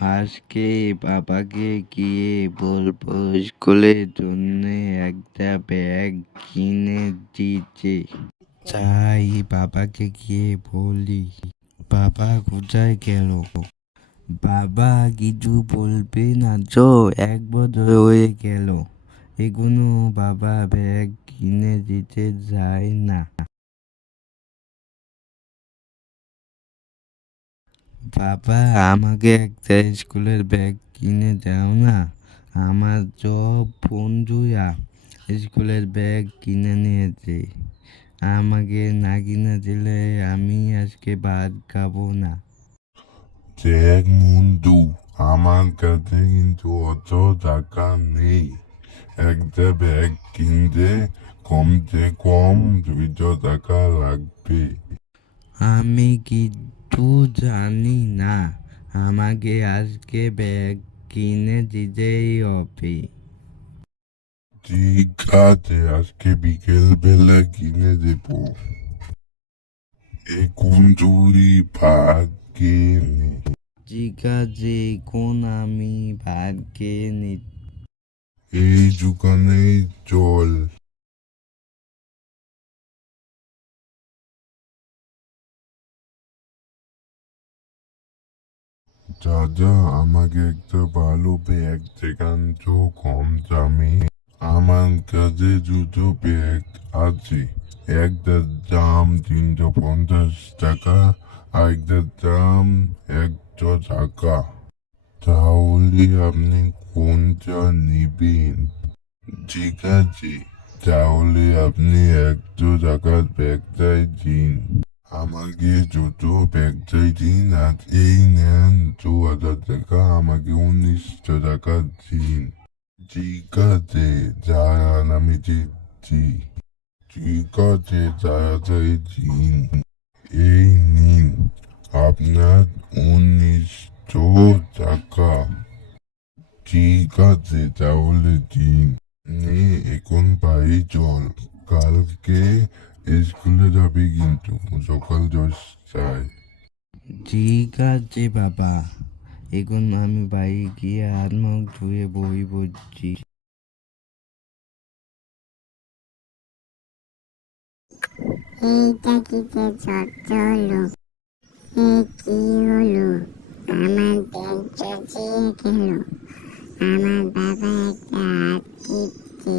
আজকে বাবাকে গিয়ে বলব স্কুলের জন্য একটা ব্যাগ কিনে দিতে। চাই বাবাকে গিয়ে বলি, বাবা কোথায় গেল? বাবা কিছু বলবে না তো এক বছর হয়ে গেল। এগুলো বাবা ব্যাগ কিনে দিতে যায় না। বাবা আমাকে একটা স্কুলের ব্যাগ কিনে দাও না। আমার সব বন্ধুরা স্কুলের ব্যাগ কিনে নিয়েছে। আমাকে না কিনে দিলে আমি আজকে ভাত খাব না। দেখ মুন্ডু আমার কাছে কিন্তু অত টাকা নেই। একটা ব্যাগ কিনতে কমতে কম দুইশো টাকা লাগবে। আমি কিন্তু জানি না আমাকে আজকে ব্যাগ কিনে দিতেই হবে ঠিক আছে আজকে বিকেল বেলা কিনে দেব। এখন তুই ভাগ কিনে ঠিক আছে কোন আমি ভাত খেয়ে নি এই দোকানে চল দাদা আমাকে একটা ভালো ব্যাগ দেখান তো কম দামে। আমার কাছে দুটো ব্যাগ আছে। একটার দাম তিনশো পঞ্চাশ টাকা, আর একটার দাম একশো টাকা। তাহলে আপনি কোনটা নেবেন? ঠিক আছে, তাহলে আপনি একশো টাকার ব্যাগটাই দিন। আমাকে দুটো ব্যাগটাই দিন আর এই নেন দু হাজার টাকা, আমাকে উনিশশো টাকা দিন। ঠিক আছে যান আমি দিচ্ছি। ঠিক আছে, তাড়াতাড়ি দিন। এই নিন, আপনার উনিশশো টাকা। ঠিক আছে, তাহলে দিন। এখন বাড়ি চল। কালকে স্কুলে যাবি কিন্তু সকাল দশটায় ঠিক আছে বাবা এখন আমি বাড়ি গিয়ে হাত মুখ ধুয়ে বই পড়ছি। এইটা কি যে চর্চ হলো এ কি হলো? আমার ব্যাগ চচিয়ে গেল। আমার বাবা একটা হাত টিপছে।